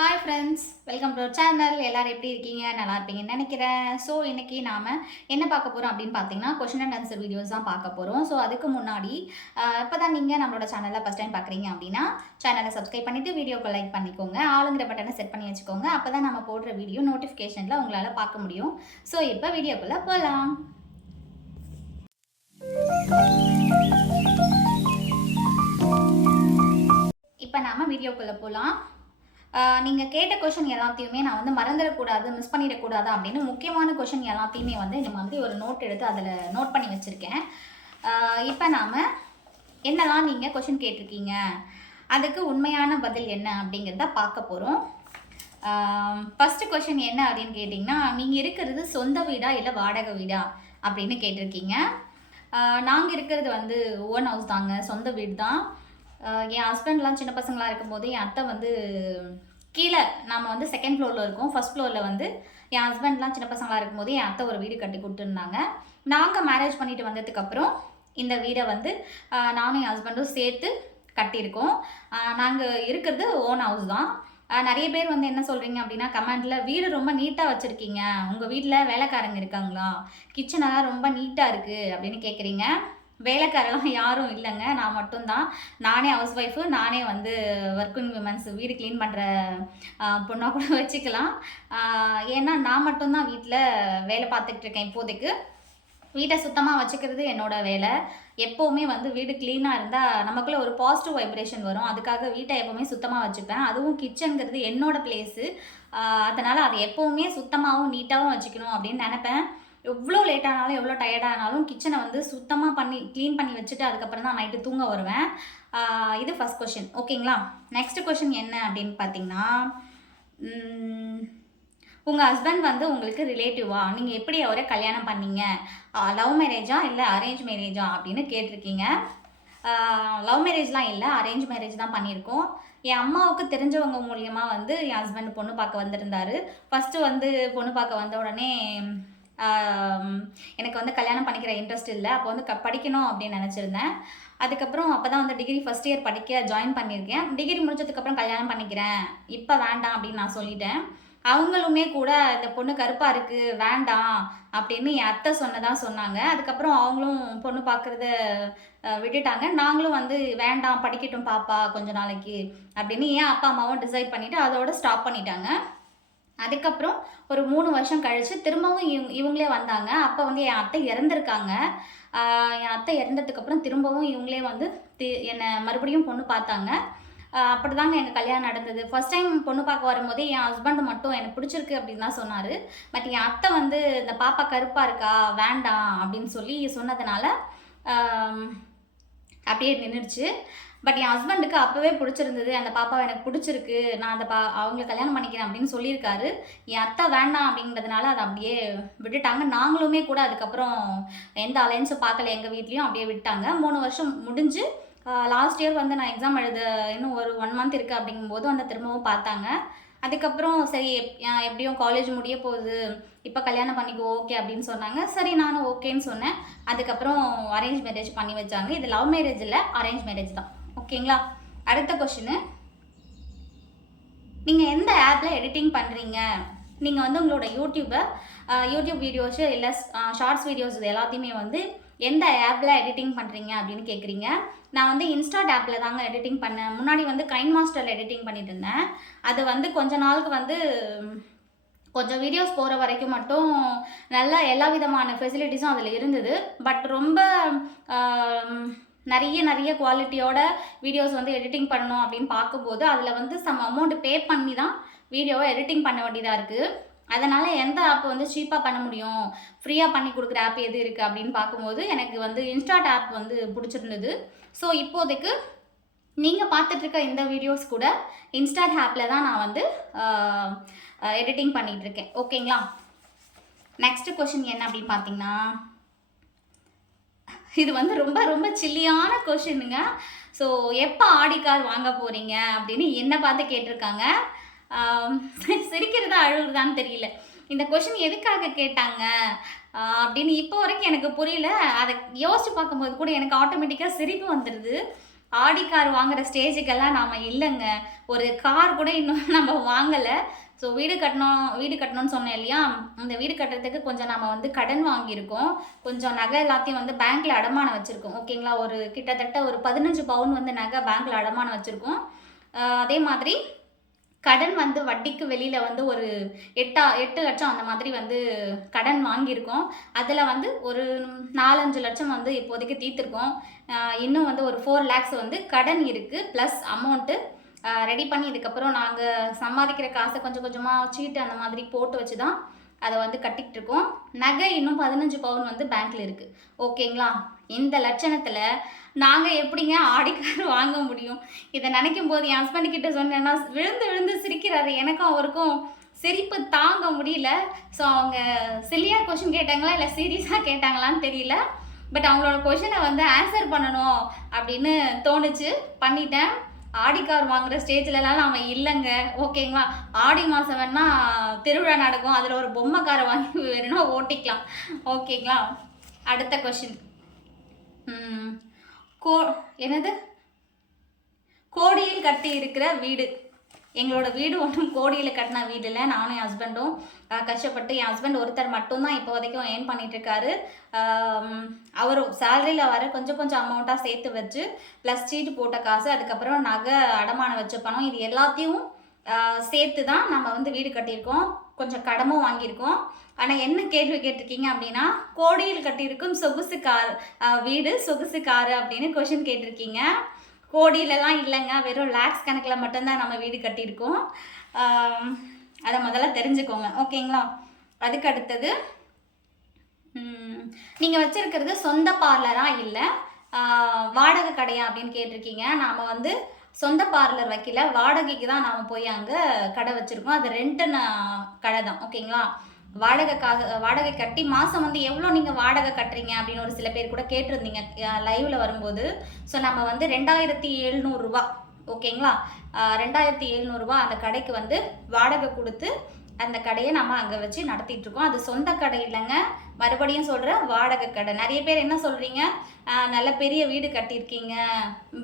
Hi friends, welcome to our channel. எல்லாரும் எப்படி இருக்கீங்க? நல்லா இருப்பீங்கன்னு நினைக்கிறேன். ஸோ இன்னைக்கு நாம் என்ன பார்க்க போகிறோம் அப்படின்னு பார்த்தீங்கன்னா, கொஷின் அண்ட் ஆன்சர் வீடியோஸ் தான் பார்க்க போகிறோம். ஸோ அதுக்கு முன்னாடி இப்போ தான் நீங்கள் நம்மளோட சேனலை ஃபஸ்ட் டைம் பார்க்குறீங்க அப்படின்னா சேனலை சப்ஸ்கிரைப் பண்ணிவிட்டு வீடியோக்கு லைக் பண்ணிக்கோங்க. ஆளுங்கிற பட்டனை செட் பண்ணி வச்சுக்கோங்க. அப்போ தான் நம்ம போடுற வீடியோ நோட்டிஃபிகேஷனில் உங்களால் பார்க்க முடியும். ஸோ இப்போ வீடியோக்குள்ளே போகலாம். இப்போ நாம் வீடியோக்குள்ளே போகலாம். நீங்கள் கேட்ட கொஷின் எல்லாத்தையுமே நான் வந்து மறந்துடக்கூடாது, மிஸ் பண்ணிடக்கூடாது அப்படின்னு முக்கியமான கொஷின் எல்லாத்தையுமே வந்து இந்த மாதிரி ஒரு நோட் எடுத்து அதில் நோட் பண்ணி வச்சுருக்கேன். இப்போ நாம் என்னெல்லாம் நீங்கள் கொஷின் கேட்டிருக்கீங்க, அதுக்கு உண்மையான பதில் என்ன அப்படிங்கிறத பார்க்க போகிறோம். ஃபஸ்ட்டு கொஷின் என்ன அப்படின்னு கேட்டிங்கன்னா, நீங்கள் இருக்கிறது சொந்த வீடா இல்லை வாடகை வீடா அப்படின்னு கேட்டிருக்கீங்க. நாங்கள் இருக்கிறது வந்து ஓன் ஹவுஸ் தாங்க, சொந்த வீடு தான். என் ஹஸ்பண்ட்லாம் சின்ன பசங்களாக இருக்கும்போது என் அத்தை வந்து கீழே நம்ம வந்து செகண்ட் ஃப்ளோரில் இருக்கோம். ஃபஸ்ட் ஃப்ளோரில் வந்து என் ஹஸ்பண்ட்லாம் சின்ன பசங்களாக இருக்கும்போது என் அத்தை ஒரு வீடு கட்டி கொடுத்துருந்தாங்க. நாங்கள் மேரேஜ் பண்ணிட்டு வந்ததுக்கப்புறம் இந்த வீடை வந்து நானும் என் ஹஸ்பண்டும் சேர்த்து கட்டியிருக்கோம். நாங்கள் இருக்கிறது ஓன் ஹவுஸ் தான். நிறைய பேர் வந்து என்ன சொல்கிறீங்க அப்படின்னா கமெண்டில், வீடு ரொம்ப நீட்டாக வச்சுருக்கீங்க, உங்கள் வீட்டில் வேலைக்காரங்க இருக்காங்களா, கிச்சனெல்லாம் ரொம்ப நீட்டாக இருக்குது அப்படின்னு கேட்குறீங்க. வேலைக்காரெல்லாம் யாரும் இல்லைங்க, நான் மட்டும்தான். நானே ஹவுஸ் ஒய்ஃபு, நானே வந்து ஒர்க்கிங் விமன்ஸ், வீடு க்ளீன் பண்ணுற பொண்ணாக கூட வச்சுக்கலாம். ஏன்னா நான் மட்டும்தான் வீட்டில் வேலை பார்த்துட்ருக்கேன் இப்போதைக்கு. வீட்டை சுத்தமாக வச்சுக்கிறது என்னோடய வேலை. எப்போவுமே வந்து வீடு க்ளீனாக இருந்தால் நமக்குள்ளே ஒரு பாசிட்டிவ் வைப்ரேஷன் வரும். அதுக்காக வீட்டை எப்போவுமே சுத்தமாக வச்சுப்பேன். அதுவும் கிச்சனுங்கிறது என்னோடய பிளேஸு. அதனால் அதை எப்போவுமே சுத்தமாகவும் நீட்டாகவும் வச்சுக்கணும் அப்படின்னு நினப்பேன். எவ்வளோ லேட் ஆனாலும் எவ்வளோ டயர்டானாலும் கிச்சனை வந்து சுத்தமாக பண்ணி க்ளீன் பண்ணி வச்சுட்டு அதுக்கப்புறம் தான் நைட்டு தூங்க வருவேன். இது ஃபஸ்ட் கொஷின், ஓகேங்களா? நெக்ஸ்ட் கொஷின் என்ன அப்படின்னு பார்த்தீங்கன்னா, உங்கள் ஹஸ்பண்ட் வந்து உங்களுக்கு ரிலேட்டிவா, நீங்கள் எப்படி அவரை கல்யாணம் பண்ணீங்க, லவ் மேரேஜா இல்லை அரேஞ்ச் மேரேஜா அப்படின்னு கேட்டிருக்கீங்க. லவ் மேரேஜ்லாம் இல்லை, அரேஞ்ச் மேரேஜ் தான் பண்ணியிருக்கோம். என் அம்மாவுக்கு தெரிஞ்சவங்க மூலியமாக வந்து என் ஹஸ்பண்ட் பொண்ணு பார்க்க வந்திருந்தார். ஃபஸ்ட்டு வந்து பொண்ணு பார்க்க வந்த உடனே எனக்கு வந்து கல்யாணம் பண்ணிக்கிற இன்ட்ரெஸ்ட் இல்லை. அப்போ வந்து படிக்கணும் அப்படின்னு நினச்சிருந்தேன். அதுக்கப்புறம் அப்போ தான் வந்து டிகிரி ஃபஸ்ட் இயர் படிக்க ஜாயின் பண்ணியிருக்கேன். டிகிரி முடிச்சதுக்கப்புறம் கல்யாணம் பண்ணிக்கிறேன், இப்போ வேண்டாம் அப்படின்னு நான் சொல்லிட்டேன். அவங்களுமே கூட இந்த பொண்ணு கருப்பாக இருக்குது, வேண்டாம் அப்படின்னு என் அத்தை சொன்னதாக சொன்னாங்க. அதுக்கப்புறம் அவங்களும் பொண்ணு பார்க்குறத விட்டுட்டாங்க. நாங்களும் வந்து வேண்டாம், படிக்கட்டும் பாப்பா கொஞ்ச நாளைக்கு அப்படின்னு என் அப்பா அம்மாவும் டிசைட் பண்ணிவிட்டு அதோட ஸ்டாப் பண்ணிட்டாங்க. அதுக்கப்புறம் ஒரு 3 வருஷம் கழித்து திரும்பவும் இவங்களே வந்தாங்க. அப்போ வந்து என் அத்தை இறந்துருக்காங்க. என் அத்தை இறந்ததுக்கப்புறம் திரும்பவும் இவங்களே வந்து என்னை மறுபடியும் பொண்ணு பார்த்தாங்க. அப்படி தாங்க எங்கள் கல்யாணம் நடந்தது. ஃபஸ்ட் டைம் பொண்ணு பார்க்க வரும்போதே என் ஹஸ்பண்ட் மட்டும் எனக்கு பிடிச்சிருக்கு அப்படின்னு தான் சொன்னார். பட் என் அத்தை வந்து இந்த பாப்பா கருப்பாக இருக்கா, வேண்டாம் அப்படின்னு சொல்லி சொன்னதுனால அப்படியே நின்றுடுச்சு. பட் என் ஹஸ்பண்டுக்கு அப்போவே பிடிச்சிருந்தது, அந்த பாப்பாவை எனக்கு பிடிச்சிருக்கு, நான் அந்த அவங்களை கல்யாணம் பண்ணிக்கிறேன் அப்படின்னு சொல்லியிருக்காரு. என் அத்தை வேண்டாம் அப்படிங்கிறதுனால அதை அப்படியே விட்டுட்டாங்க. நாங்களுமே கூட அதுக்கப்புறம் எந்த அலைன்ஸும் பார்க்கல, எங்கள் வீட்லேயும் அப்படியே விட்டாங்க. 3 வருஷம் முடிஞ்சு லாஸ்ட் இயர் வந்து நான் எக்ஸாம் எழுத இன்னும் ஒரு 1 மந்த் இருக்குது அப்படிங்கும்போது வந்து திரும்பவும் பார்த்தாங்க. அதுக்கப்புறம் சரி எப்படியும் காலேஜ் முடிய போகுது, இப்போ கல்யாணம் பண்ணிக்கோ ஓகே அப்படின்னு சொன்னாங்க. சரி நானும் ஓகேன்னு சொன்னேன். அதுக்கப்புறம் அரேஞ்ச் மேரேஜ் பண்ணி வச்சாங்க. இது லவ் மேரேஜ் இல்லை, அரேஞ்ச் மேரேஜ் தான், ஓகேங்களா? அடுத்த கொஷினு, நீங்கள் எந்த ஆப்பில் எடிட்டிங் பண்ணுறீங்க? நீங்கள் வந்து உங்களோட யூடியூப் வீடியோஸு இல்லை ஷார்ட்ஸ் வீடியோஸ் இது எல்லாத்தையுமே வந்து எந்த ஆப்பில் எடிட்டிங் பண்ணுறீங்க அப்படின்னு கேட்குறீங்க. நான் வந்து இன்ஸ்டாட் ஆப்பில் தாங்க எடிட்டிங் பண்ணேன். முன்னாடி வந்து கைன் மாஸ்டரில் எடிட்டிங் பண்ணிட்டு இருந்தேன். அது வந்து கொஞ்ச நாளுக்கு வந்து கொஞ்சம் வீடியோஸ் போகிற வரைக்கும் மட்டும் நல்ல எல்லா விதமான ஃபெசிலிட்டிஸும் அதில் இருந்தது. பட் ரொம்ப நிறைய குவாலிட்டியோட வீடியோஸ் வந்து எடிட்டிங் பண்ணணும் அப்படின்னு பார்க்கும்போது அதில் வந்து சம் அமௌண்ட் பே பண்ணி தான் வீடியோவை எடிட்டிங் பண்ண வேண்டியதாக இருக்குது. அதனால் எந்த ஆப் வந்து சீப்பாக பண்ண முடியும், ஃப்ரீயாக பண்ணி கொடுக்குற ஆப் எது இருக்குது அப்படின்னு பார்க்கும்போது எனக்கு வந்து இன்ஸ்டாட் ஆப் வந்து பிடிச்சிருந்தது. ஸோ இப்போதைக்கு நீங்கள் பார்த்துட்ருக்க இந்த வீடியோஸ் கூட இன்ஸ்டாட் ஆப்பில் தான் நான் வந்து எடிட்டிங் பண்ணிகிட்ருக்கேன், ஓகேங்களா? நெக்ஸ்ட்டு கொஷின் என்ன அப்படின்னு பார்த்தீங்கன்னா, இது வந்து ரொம்ப ரொம்ப சில்லியான கொஷினுங்க. ஸோ எப்போ ஆடி கார் வாங்க போகிறீங்க அப்படின்னு என்னை பார்த்து கேட்டிருக்காங்க. சிரிக்கிறதா அழுகுறதான்னு தெரியல. இந்த கொஷின் எதுக்காக கேட்டாங்க அப்படின்னு இப்போ வரைக்கும் எனக்கு புரியல. அதை யோசித்து பார்க்கும்போது கூட எனக்கு ஆட்டோமேட்டிக்காக சிரிப்பு வந்துடுது. ஆடி கார் வாங்குற ஸ்டேஜுக்கெல்லாம் நாம் இல்லைங்க. ஒரு கார் கூட இன்னும் நம்ம வாங்கலை. ஸோ வீடு கட்டணும்னு சொன்னேன் இல்லையா, இந்த வீடு கட்டுறதுக்கு கொஞ்சம் நம்ம வந்து கடன் வாங்கியிருக்கோம். கொஞ்சம் நகை எல்லாத்தையும் வந்து பேங்க்கில் அடமானம் வச்சுருக்கோம். ஓகேங்களா, ஒரு கிட்டத்தட்ட ஒரு 15 பவுன் வந்து நகை பேங்க்கில் அடமானம் வச்சுருக்கோம். அதே மாதிரி கடன் வந்து வட்டிக்கு வெளியில் வந்து ஒரு 8 லட்சம் அந்த மாதிரி வந்து கடன் வாங்கியிருக்கோம். அதில் வந்து ஒரு 4-5 லட்சம் வந்து இப்போதைக்கு தீர்த்துருக்கோம். இன்னும் வந்து ஒரு 4 லேக்ஸ் வந்து கடன் இருக்குது. ப்ளஸ் அமௌண்ட்டு ரெடி பண்ணி இதுக்கப்புறம் நாங்கள் சம்பாதிக்கிற காசை கொஞ்சம் கொஞ்சமாக சீட்டு அந்த மாதிரி போட்டு வச்சு தான் அதை வந்து கட்டிக்கிட்டு இருக்கோம். நகை இன்னும் 15 பவுன் வந்து பேங்க்கில் இருக்குது. ஓகேங்களா, இந்த லட்சணத்தில் நாங்கள் எப்படிங்க ஆடிக்கார் வாங்க முடியும்? இதை நினைக்கும் போது என் ஹஸ்பண்ட் கிட்ட சொன்னேன்னா விழுந்து விழுந்து சிரிக்கிறாரு. எனக்கும் அவருக்கும் சிரிப்பு தாங்க முடியல. ஸோ அவங்க சில்லியாக கொஷின் கேட்டாங்களா இல்லை சீரியஸாக கேட்டாங்களான்னு தெரியல. பட் அவங்களோட கொஷினை வந்து ஆன்சர் பண்ணணும் அப்படின்னு தோணுச்சு, பண்ணிட்டேன். ஆடி கார் வாங்குற ஸ்டேஜ்லலாம் நாம் இல்லைங்க. ஓகேங்களா, ஆடி மாதம் வேணால் திருவிழா நடக்கும், அதில் ஒரு பொம்மை காரை வாங்கி வேணும்னா ஓட்டிக்கலாம். ஓகேங்களா, அடுத்த கொஷின். என்னது, கோடியில் கட்டி இருக்கிற வீடு. எங்களோட வீடு ஒன்றும் கோடியில் கட்டின வீடு இல்லை. நானும் என் ஹஸ்பண்டும் கஷ்டப்பட்டு, என் ஹஸ்பண்ட் ஒருத்தர் மட்டும்தான் இப்போ வரைக்கும் ஏர்ன் பண்ணிகிட்ருக்காரு. அவரும் சேலரியில் வர கொஞ்சம் கொஞ்சம் அமௌண்ட்டாக சேர்த்து வச்சு ப்ளஸ் சீட்டு போட்ட காசு, அதுக்கப்புறம் நகை அடமானம் வச்ச பணம், இது எல்லாத்தையும் சேர்த்து தான் நம்ம வந்து வீடு கட்டியிருக்கோம். கொஞ்சம் கடமும் வாங்கியிருக்கோம். ஆனால் என்ன கேள்வி கேட்டிருக்கீங்க அப்படின்னா, கோடியில் கட்டியிருக்கும் சொகுசு கார் வீடு, சொகுசு காரு அப்படின்னு கொஷின் கேட்டிருக்கீங்க. கோடியிலலாம் இல்லைங்க, வெறும் லேக்ஸ் கணக்கில் மட்டும்தான் நம்ம வீடு கட்டியிருக்கோம். அதை முதல்ல தெரிஞ்சுக்கோங்க. ஓகேங்களா, அதுக்கு அடுத்தது, நீங்கள் வச்சுருக்கிறது சொந்த பார்லராக இல்லை வாடகை கடையா அப்படின்னு கேட்டிருக்கீங்க. நாம் வந்து சொந்த பார்லர் வைக்கல, வாடகைக்கு தான் நாம் போய் அங்கே கடை வச்சுருக்கோம். அது ரெண்ட்டுன்னு கடை தான். ஓகேங்களா, வாடகை கட்டி மாதம் வந்து எவ்வளோ நீங்கள் வாடகை கட்டுறீங்க அப்படின்னு ஒரு சில பேர் கூட கேட்டிருந்தீங்க லைவில் வரும்போது. ஸோ நம்ம வந்து 2700 ரூபா. ஓகேங்களா, 2700 ரூபா அந்த கடைக்கு வந்து வாடகை கொடுத்து அந்த கடையை நம்ம அங்கே வச்சு நடத்திட்டு இருக்கோம். அது சொந்த கடை இல்லைங்க, மறுபடியும் சொல்கிறேன், வாடகை கடை. நிறைய பேர் என்ன சொல்கிறீங்க, நல்ல பெரிய வீடு கட்டியிருக்கீங்க,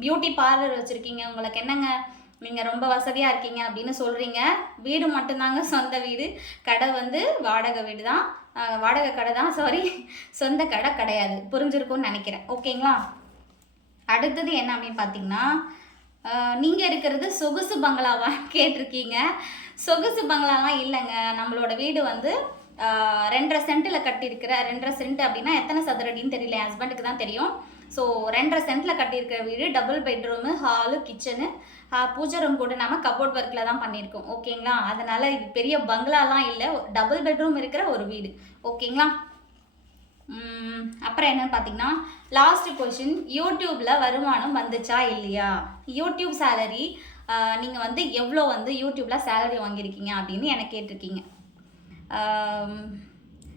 பியூட்டி பார்லர் வச்சுருக்கீங்க, உங்களுக்கு என்னங்க நீங்கள் ரொம்ப வசதியாக இருக்கீங்க அப்படின்னு சொல்கிறீங்க. வீடு மட்டும்தாங்க சொந்த வீடு, கடை வந்து வாடகை வீடு தான், வாடகை கடை தான், சாரி, சொந்த கடை கிடையாது. புரிஞ்சிருக்கும்னு நினைக்கிறேன். ஓகேங்களா, அடுத்தது என்ன அப்படின்னு பார்த்தீங்கன்னா, நீங்கள் இருக்கிறது சொகுசு பங்களாவா கேட்டிருக்கீங்க. சொகுசு பங்களாலாம் இல்லைங்க. நம்மளோட வீடு வந்து 2.5 சென்ட்டில் கட்டியிருக்கிற, 2.5 சென்ட் அப்படின்னா எத்தனை சதுரடின்னு தெரியல, என் ஹஸ்பண்டுக்கு தான் தெரியும். ஸோ 2.5 சென்ட்டில் கட்டியிருக்கிற வீடு, டபுள் பெட்ரூமு, ஹாலு, கிச்சனு, பூஜை ரூம் கூட நம்ம கபோர்ட் ஒர்க்கில் தான் பண்ணியிருக்கோம். ஓகேங்களா, அதனால் இது பெரிய பங்களாலாம் இல்லை, டபுள் பெட்ரூம் இருக்கிற ஒரு வீடு. ஓகேங்களா, அப்புறம் என்னன்னு பார்த்தீங்கன்னா, லாஸ்ட் கொஷின், யூடியூப்பில் வருமானம் வந்துச்சா இல்லையா? யூடியூப் சேலரி நீங்கள் வந்து எவ்வளோ வந்து யூடியூப்பில் சேலரி வாங்கியிருக்கீங்க அப்படின்னு எனக்கு கேட்டிருக்கீங்க.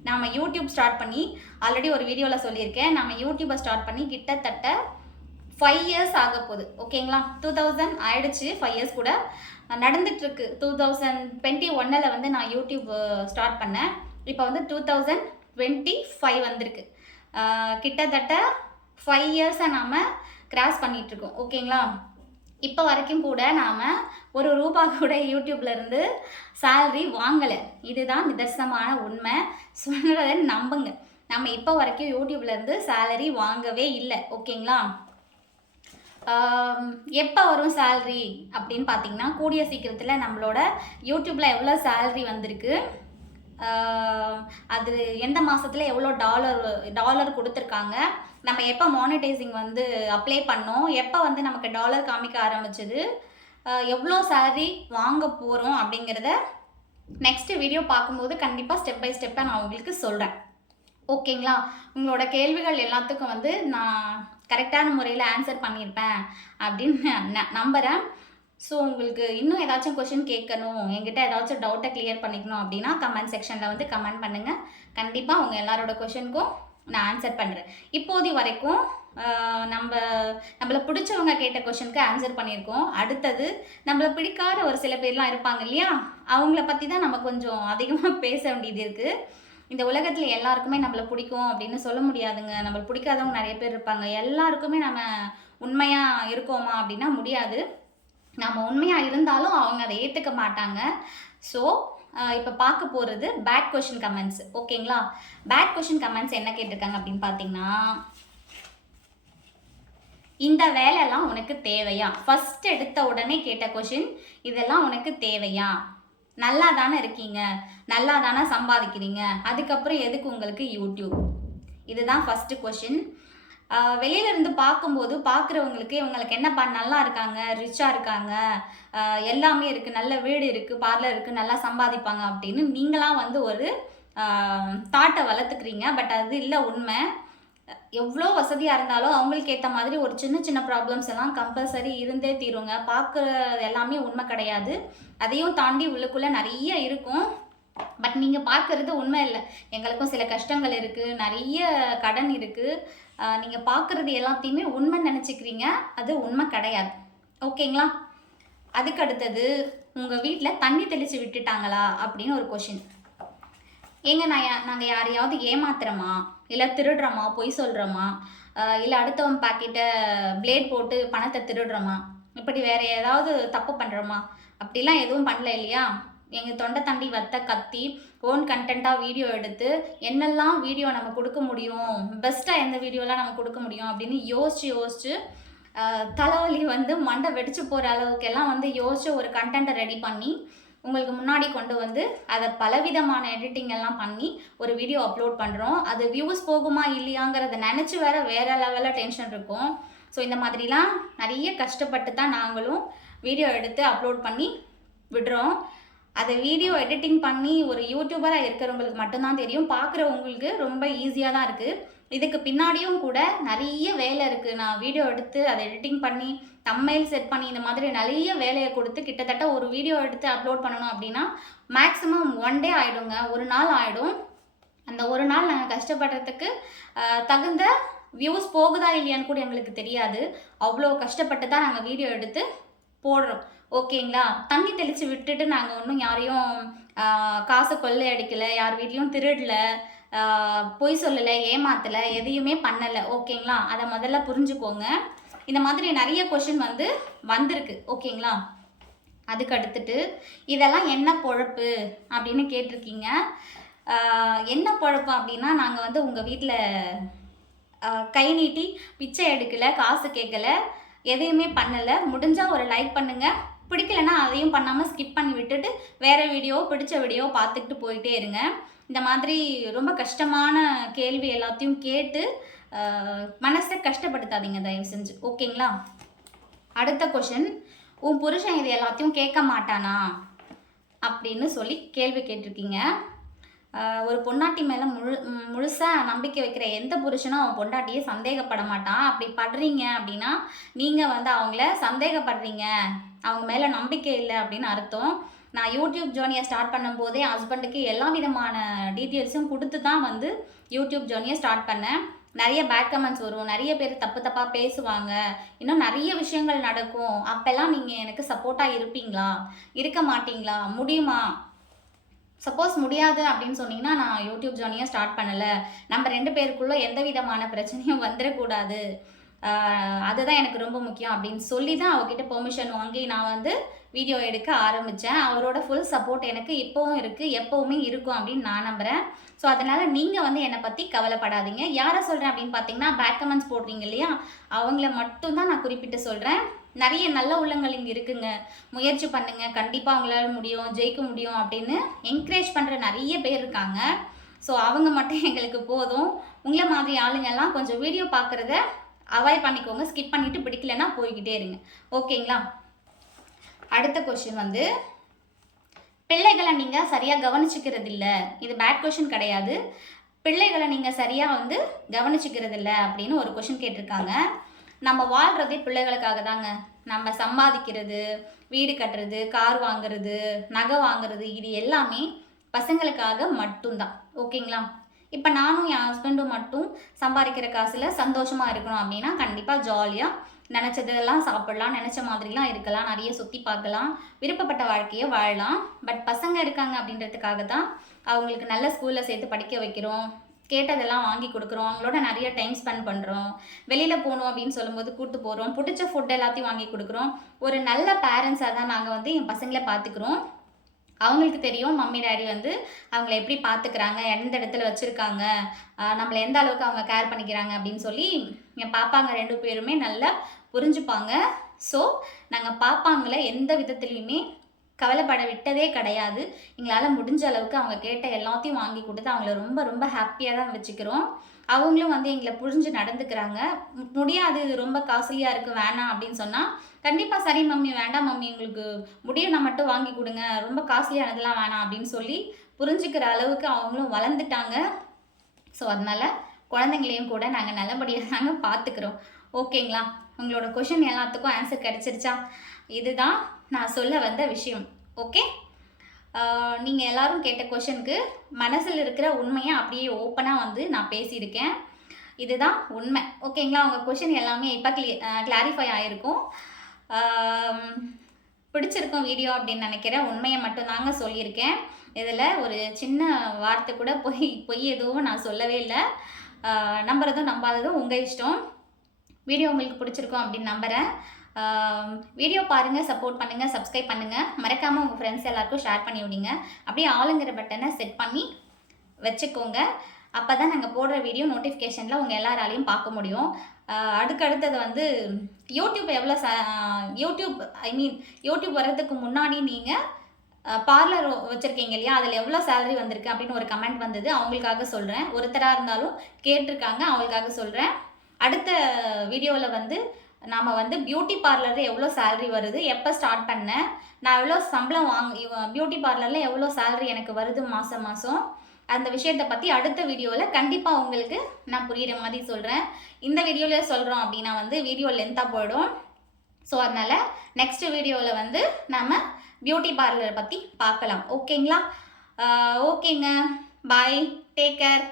நாம் யூடியூப் ஸ்டார்ட் பண்ணி ஆல்ரெடி ஒரு வீடியோவில் சொல்லியிருக்கேன், நம்ம யூடியூப்பை ஸ்டார்ட் பண்ணி கிட்டத்தட்ட 5 இயர்ஸ் ஆக போகுது. ஓகேங்களா, 2000 ஆயிடுச்சு, 5 இயர்ஸ் கூட நடந்துகிட்ருக்கு. 2021 வந்து நான் யூடியூப் ஸ்டார்ட் பண்ணேன். இப்போ வந்து 2025 வந்திருக்கு. கிட்டத்தட்ட 5 இயர்ஸை நாம் கிராஸ் பண்ணிகிட்ருக்கோம். ஓகேங்களா, இப்போ வரைக்கும் கூட நாம் ஒரு ரூபா கூட யூடியூப்லேருந்து சேலரி வாங்கலை. இதுதான் நிதர்சனமான உண்மை, சொல்கிறத நம்புங்க. நம்ம இப்போ வரைக்கும் யூடியூப்லேருந்து சேலரி வாங்கவே இல்லை. ஓகேங்களா, எப்போ வரும் சேலரி அப்படின்னு பார்த்தீங்கன்னா, கூடிய சீக்கிரத்தில் நம்மளோட யூடியூப்பில் எவ்வளோ சேலரி வந்திருக்கு, அது எந்த மாதத்தில் எவ்வளோ டாலர் கொடுத்துருக்காங்க, நம்ம எப்போ மானிட்டைசிங் வந்து அப்ளை பண்ணோம், எப்போ வந்து நமக்கு டாலர் காமிக்க ஆரம்பிச்சது, எவ்வளோ சேலரி வாங்க போகிறோம் அப்படிங்கிறத நெக்ஸ்ட் வீடியோ பார்க்கும்போது கண்டிப்பாக ஸ்டெப் பை ஸ்டெப்பாக நான் உங்களுக்கு சொல்கிறேன். ஓகேங்களா, உங்களோட கேள்விகள் எல்லாத்துக்கும் வந்து நான் கரெக்டான முறையில் ஆன்சர் பண்ணியிருப்பேன் அப்படின்னு நான் நம்புகிறேன். ஸோ உங்களுக்கு இன்னும் ஏதாச்சும் கொஷின் கேட்கணும், என்கிட்ட ஏதாச்சும் டவுட்டை கிளியர் பண்ணிக்கணும் அப்படின்னா கமெண்ட் செக்ஷனில் வந்து கமெண்ட் பண்ணுங்கள். கண்டிப்பாக உங்கள் எல்லாரோட கொஷினுக்கும் நான் ஆன்சர் பண்ணுறேன். இப்போது வரைக்கும் நம்மளை பிடிச்சவங்க கேட்ட கொஷனுக்கு ஆன்சர் பண்ணியிருக்கோம். அடுத்தது நம்மளை பிடிக்காத ஒரு சில பேர்லாம் இருப்பாங்க இல்லையா, அவங்கள பற்றி தான் நம்ம கொஞ்சம் அதிகமாக பேச வேண்டியது இருக்குது. இந்த உலகத்தில் எல்லாருக்குமே நம்மளை பிடிக்கும் அப்படின்னு சொல்ல முடியாதுங்க. நம்மளை பிடிக்காதவங்க நிறைய பேர் இருப்பாங்க. எல்லாருக்குமே நம்ம உண்மையாக இருக்கோமா அப்படின்னா முடியாது. நம்ம உண்மையாக இருந்தாலும் அவங்க அதை ஏற்றுக்க மாட்டாங்க. ஸோ இப்போ பார்க்க போகிறது பேட் கொஷின் கமெண்ட்ஸ். ஓகேங்களா? பேட் கொஷின் கமெண்ட்ஸ் என்ன கேட்டிருக்காங்க அப்படின்னு பார்த்தீங்கன்னா, இந்த வேலைலாம் உனக்கு தேவையா? ஃபர்ஸ்ட் எடுத்த உடனே கேட்ட கொஷின், இதெல்லாம் உனக்கு தேவையா? நல்லா தானே இருக்கீங்க, நல்லா தானே சம்பாதிக்கிறீங்க, அதுக்கப்புறம் எதுக்கு உங்களுக்கு யூடியூப்? இதுதான் ஃபஸ்ட்டு கொஷின். வெளியிலேருந்து பார்க்கும்போது பார்க்குறவங்களுக்கு இவங்களுக்கு என்னப்பா நல்லா இருக்காங்க, ரிச்சாக இருக்காங்க, எல்லாமே இருக்குது, நல்ல வீடு இருக்குது, பார்லர் இருக்குது, நல்லா சம்பாதிப்பாங்க அப்படின்னு நீங்களாம் வந்து ஒரு தாட்டை வளர்த்துக்கிறீங்க. பட் அது இல்லை உண்மை. எவ்வளோ வசதியாக இருந்தாலும் அவங்களுக்கு ஏற்ற மாதிரி ஒரு சின்ன சின்ன ப்ராப்ளம்ஸ் எல்லாம் கம்பல்சரி இருந்தே தீருங்க. பார்க்குறது எல்லாமே உண்மை கிடையாது. அதையும் தாண்டி உள்ளுக்குள்ளே நிறைய இருக்கும். பட் நீங்கள் பார்க்குறது உண்மை இல்லை. எங்களுக்கும் சில கஷ்டங்கள் இருக்குது, நிறைய கடன் இருக்குது. நீங்கள் பார்க்குறது எல்லாத்தையுமே உண்மை நினச்சிக்கிறீங்க. அது உண்மை கிடையாது. ஓகேங்களா? அதுக்கு அடுத்தது, உங்கள் வீட்டில் தண்ணி தெளித்து விட்டுட்டாங்களா அப்படின்னு ஒரு கொஷின். ஏங்க நாங்கள் யாரையாவது ஏமாத்துறோமா, இல்லை திருடுறோமா, பொய் சொல்கிறோமா, இல்லை அடுத்தவன் பாக்கெட்டை பிளேட் போட்டு பணத்தை திருடுறோமா, இப்படி வேறு ஏதாவது தப்பு பண்ணுறோமா? அப்படிலாம் எதுவும் பண்ணல இல்லையா? எங்கள் தொண்டை தண்டி வத்த கத்தி ஓன் கண்டென்ட்டாக வீடியோ எடுத்து என்னெல்லாம் வீடியோ நம்ம கொடுக்க முடியும், பெஸ்ட்டாக எந்த வீடியோலாம் நம்ம கொடுக்க முடியும் அப்படின்னு யோசித்து தலைவலி வந்து மண்டை வெடிச்சு போகிற அளவுக்கெல்லாம் வந்து யோசித்து ஒரு கண்டென்ட்டை ரெடி பண்ணி உங்களுக்கு முன்னாடி கொண்டு வந்து அதை பலவிதமான எடிட்டிங் எல்லாம் பண்ணி ஒரு வீடியோ அப்லோட் பண்ணுறோம். அது வியூஸ் போகுமா இல்லையாங்கிறத நினச்சி வேறு லெவலில் டென்ஷன் இருக்கும். ஸோ இந்த மாதிரிலாம் நிறைய கஷ்டப்பட்டு தான் நாங்களும் வீடியோ எடுத்து அப்லோட் பண்ணி விடுறோம். அதை வீடியோ எடிட்டிங் பண்ணி ஒரு யூடியூபராக இருக்கிறவங்களுக்கு மட்டும்தான் தெரியும். பார்க்குறவங்களுக்கு ரொம்ப ஈஸியாக தான் இருக்குது. இதுக்கு பின்னாடியும் கூட நிறைய வேலை இருக்குது. நான் வீடியோ எடுத்து அதை எடிட்டிங் பண்ணி தம்ப்நெயில் செட் பண்ணி இந்த மாதிரி நிறைய வேலையை கொடுத்து கிட்டத்தட்ட ஒரு வீடியோ எடுத்து அப்லோட் பண்ணணும் அப்படின்னா மேக்ஸிமம் 1 டே ஆகிடுங்க, ஒரு நாள் ஆகிடும். அந்த ஒரு நாள் நாங்கள் கஷ்டப்படுறதுக்கு தகுந்த வியூஸ் போகுதா இல்லையான்னு கூட எங்களுக்கு தெரியாது. அவ்வளோ கஷ்டப்பட்டு தான் நாங்கள் வீடியோ எடுத்து போடுறோம். ஓகேங்களா? தண்ணி தெளித்து விட்டுட்டு நாங்கள் ஒன்றும் யாரையும் காசை கொள்ளை அடிக்கலை, யார் வீட்லேயும் திருடலை, பொய் சொல்லலை, ஏமாத்தலை, எதையுமே பண்ணலை. ஓகேங்களா? அதை முதல்ல புரிஞ்சுக்கோங்க. இந்த மாதிரி நிறைய கொஷின் வந்து வந்திருக்கு. ஓகேங்களா? அதுக்கு அடுத்துட்டு இதெல்லாம் என்ன பொழப்பு அப்படின்னு கேட்டிருக்கீங்க. என்ன பொழப்பு அப்படின்னா, நாங்கள் வந்து உங்கள் வீட்டில் கை நீட்டி பிச்சை எடுக்கலை, காசு கேட்கலை, எதையுமே பண்ணலை. முடிஞ்சால் ஒரு லைக் பண்ணுங்கள், பிடிக்கலைன்னா அதையும் பண்ணாமல் ஸ்கிப் பண்ணி விட்டுட்டு வேறு வீடியோ பிடிச்ச வீடியோ பார்த்துக்கிட்டு போயிட்டே இருங்க. இந்த மாதிரி ரொம்ப கஷ்டமான கேள்வி எல்லாத்தையும் கேட்டு மனசை கஷ்டப்படுத்தாதீங்க தயவு செஞ்சு. ஓகேங்களா? அடுத்த கொஷின், உன் புருஷன் இது எல்லாத்தையும் கேட்க மாட்டானா அப்படின்னு சொல்லி கேள்வி கேட்டிருக்கீங்க. ஒரு பொண்டாட்டி மேலே முழுசாக நம்பிக்கை வைக்கிற எந்த புருஷனும் அவன் பொண்டாட்டியே சந்தேகப்பட மாட்டான். அப்படி படுறீங்க அப்படின்னா நீங்கள் வந்து அவங்கள சந்தேகப்படுறீங்க, அவங்க மேலே நம்பிக்கை இல்லை அப்படின்னு அர்த்தம். நான் யூடியூப் ஜேர்னியை ஸ்டார்ட் பண்ணும்போதே ஹஸ்பண்டுக்கு எல்லா விதமான டீட்டெயில்ஸும் கொடுத்து தான் வந்து யூடியூப் ஜேர்னியை ஸ்டார்ட் பண்ணேன். நிறைய பேட் கமெண்ட்ஸ் வரும், நிறைய பேர் தப்பு தப்பாக பேசுவாங்க, இன்னும் நிறைய விஷயங்கள் நடக்கும். அப்போல்லாம் நீங்கள் எனக்கு சப்போர்ட்டாக இருப்பீங்களா, இருக்க மாட்டீங்களா, முடியுமா? சப்போஸ் முடியாது அப்படின்னு சொன்னீங்கன்னா நான் யூடியூப் ஜேர்னியை ஸ்டார்ட் பண்ணலை. நம்ம 2 பேருக்குள்ளே எந்த விதமான பிரச்சனையும் வந்துடக்கூடாது, அதுதான் எனக்கு ரொம்ப முக்கியம் அப்படின்னு சொல்லி தான் அவகிட்ட பெர்மிஷன் வாங்கி நான் வந்து வீடியோ எடுக்க ஆரம்பித்தேன். அவரோட ஃபுல் சப்போர்ட் எனக்கு இப்போவும் இருக்குது, எப்போவுமே இருக்கும் அப்படின்னு நான் நம்புகிறேன். ஸோ அதனால் நீங்கள் வந்து என்னை பற்றி கவலைப்படாதீங்க. யாரை சொல்கிறேன் அப்படின்னு பார்த்தீங்கன்னா, பேட் கமெண்ட்ஸ் போடுறீங்க இல்லையா, அவங்கள மட்டும்தான் நான் குறிப்பிட்டு சொல்கிறேன். நிறைய நல்ல உள்ளங்கள் இங்கே இருக்குங்க, முயற்சி பண்ணுங்கள், கண்டிப்பாக அவங்களால முடியும், ஜெயிக்க முடியும் அப்படின்னு என்கரேஜ் பண்ணுற நிறைய பேர் இருக்காங்க. ஸோ அவங்க மட்டும் எங்களுக்கு போதும். உங்களை மாதிரி ஆளுங்கெல்லாம் கொஞ்சம் வீடியோ பார்க்குறத அவாய்ட் பண்ணிக்கோங்க, ஸ்கிப் பண்ணிவிட்டு பிடிக்கலன்னா போய்கிட்டே இருங்க. ஓகேங்களா? அடுத்த கொஷின் வந்து, பிள்ளைகளை நீங்கள் சரியாக கவனிச்சிக்கிறது இல்லை. இது பேட் கொஷின் கிடையாது. பிள்ளைகளை நீங்கள் சரியாக வந்து கவனிச்சிக்கிறது இல்லை அப்படின்னு ஒரு கொஷின் கேட்டிருக்காங்க. நம்ம வாழ்கிறதே பிள்ளைகளுக்காக தாங்க. நம்ம சம்பாதிக்கிறது, வீடு கட்டுறது, கார் வாங்குறது, நகை வாங்குறது, இது எல்லாமே பசங்களுக்காக மட்டும்தான். ஓகேங்களா? இப்போ நானும் என் ஹஸ்பண்டும் மட்டும் சம்பாதிக்கிற காசில் சந்தோஷமாக இருக்கணும் அப்படின்னா கண்டிப்பாக ஜாலியாக நினச்சதெல்லாம் சாப்பிடலாம், நினச்ச மாதிரிலாம் இருக்கலாம், நிறைய சுற்றி பார்க்கலாம், விருப்பப்பட்ட வாழ்க்கையை வாழலாம். பட் பசங்க இருக்காங்க அப்படின்றதுக்காக தான் அவங்களுக்கு நல்ல ஸ்கூலில் சேர்த்து படிக்க வைக்கிறோம், கேட்டதெல்லாம் வாங்கி கொடுக்குறோம். அவங்களோட நிறைய டைம் ஸ்பெண்ட் பண்ணுறோம். வெளியில் போகணும் அப்படின்னு சொல்லும்போது கூப்பிட்டு போகிறோம். பிடிச்ச ஃபுட் எல்லாத்தையும் வாங்கி கொடுக்குறோம். ஒரு நல்ல பேரண்ட்ஸாக தான் நாங்கள் வந்து என் பசங்களை பார்த்துக்குறோம். அவங்களுக்கு தெரியும் மம்மி டேடி வந்து அவங்கள எப்படி பார்த்துக்கிறாங்க, எந்த இடத்துல வச்சுருக்காங்க, நம்மளை எந்த அளவுக்கு அவங்க கேர் பண்ணிக்கிறாங்க அப்படின்னு சொல்லி என் பாப்பாங்க 2 பேருமே நல்லா புரிஞ்சுப்பாங்க. ஸோ நாங்கள் பாப்பாங்களை எந்த விதத்துலையுமே கவலைப்பட விட்டதே கிடையாது. எங்களால் முடிஞ்ச அளவுக்கு அவங்க கேட்ட எல்லாத்தையும் வாங்கி கொடுத்து அவங்கள ரொம்ப ரொம்ப ஹாப்பியாக தான் வச்சுக்கிறோம். அவங்களும் வந்து எங்களை புரிஞ்சு நடந்துக்கிறாங்க. முடியாது, இது ரொம்ப காஸ்ட்லியாக இருக்குது, வேணாம் அப்படின்னு சொன்னால் கண்டிப்பாக சரி மம்மி, வேண்டாம் மம்மி, உங்களுக்கு முடியும்னா மட்டும் வாங்கி கொடுங்க, ரொம்ப காஸ்ட்லியானதெல்லாம் வேணாம் அப்படின்னு சொல்லி புரிஞ்சுக்கிற அளவுக்கு அவங்களும் வளர்ந்துட்டாங்க. ஸோ அதனால் குழந்தைங்களையும் கூட நாங்கள் நல்லபடியாக தாங்க பார்த்துக்கிறோம். ஓகேங்களா? உங்களோட கொஷின் எல்லாத்துக்கும் ஆன்சர் கிடச்சிருச்சா? இதுதான் நான் சொல்ல வந்த விஷயம். ஓகே, நீங்கள் எல்லோரும் கேட்ட கொஷனுக்கு மனசில் இருக்கிற உண்மையை அப்படியே ஓப்பனாக வந்து நான் பேசியிருக்கேன். இதுதான் உண்மை. ஓகேங்களா? உங்கள் கொஷின் எல்லாமே இப்போ கிளாரிஃபை ஆகிருக்கும். பிடிச்சிருக்கும் வீடியோ அப்படின்னு நினைக்கிறேன். உண்மையை மட்டும்தாங்க சொல்லியிருக்கேன். இதில் ஒரு சின்ன வார்த்தை கூட பொய் எதுவும் நான் சொல்லவே இல்லை. நம்புறதும் நம்பாததும் உங்கள் இஷ்டம். வீடியோ உங்களுக்கு பிடிச்சிருக்கும் அப்படின்னு நம்புகிறேன். வீடியோ பாருங்கள், சப்போர்ட் பண்ணுங்கள், சப்ஸ்கிரைப் பண்ணுங்கள். மறக்காமல் உங்கள் ஃப்ரெண்ட்ஸ் எல்லாருக்கும் ஷேர் பண்ணி விடுங்க. அப்படியே ஆளுங்கிற பட்டனை செட் பண்ணி வச்சுக்கோங்க. அப்போ தான் நாங்கள் போடுற வீடியோ நோட்டிஃபிகேஷனில் உங்கள் எல்லாராலையும் பார்க்க முடியும். அடுத்தது வந்து யூடியூப் யூடியூப் வர்றதுக்கு முன்னாடி நீங்கள் பார்லர் வச்சுருக்கீங்க இல்லையா, அதில் எவ்வளோ சேலரி வந்திருக்கு அப்படின்னு ஒரு கமெண்ட் வந்தது. அவங்களுக்காக சொல்கிறேன். ஒருத்தராக இருந்தாலும் கேட்டிருக்காங்க, அவங்களுக்காக சொல்கிறேன். அடுத்த வீடியோவில் வந்து நாம் வந்து பியூட்டி பார்லரில் எவ்வளோ சேலரி வருது, எப்போ ஸ்டார்ட் பண்ணேன், நான் எவ்வளோ சம்பளம் பியூட்டி பார்லரில் எவ்வளோ சேலரி எனக்கு வருது மாதம், அந்த விஷயத்தை பற்றி அடுத்த வீடியோவில் கண்டிப்பாக உங்களுக்கு நான் புரிகிற மாதிரி சொல்கிறேன். இந்த வீடியோவில் சொல்கிறோம் அப்படின்னா வந்து வீடியோ லென்த்தாக போயிடும். ஸோ அதனால் நெக்ஸ்ட் வீடியோவில் வந்து நம்ம பியூட்டி பார்லரை பற்றி பார்க்கலாம். ஓகேங்களா? ஓகேங்க, பாய், டேக் கேர்.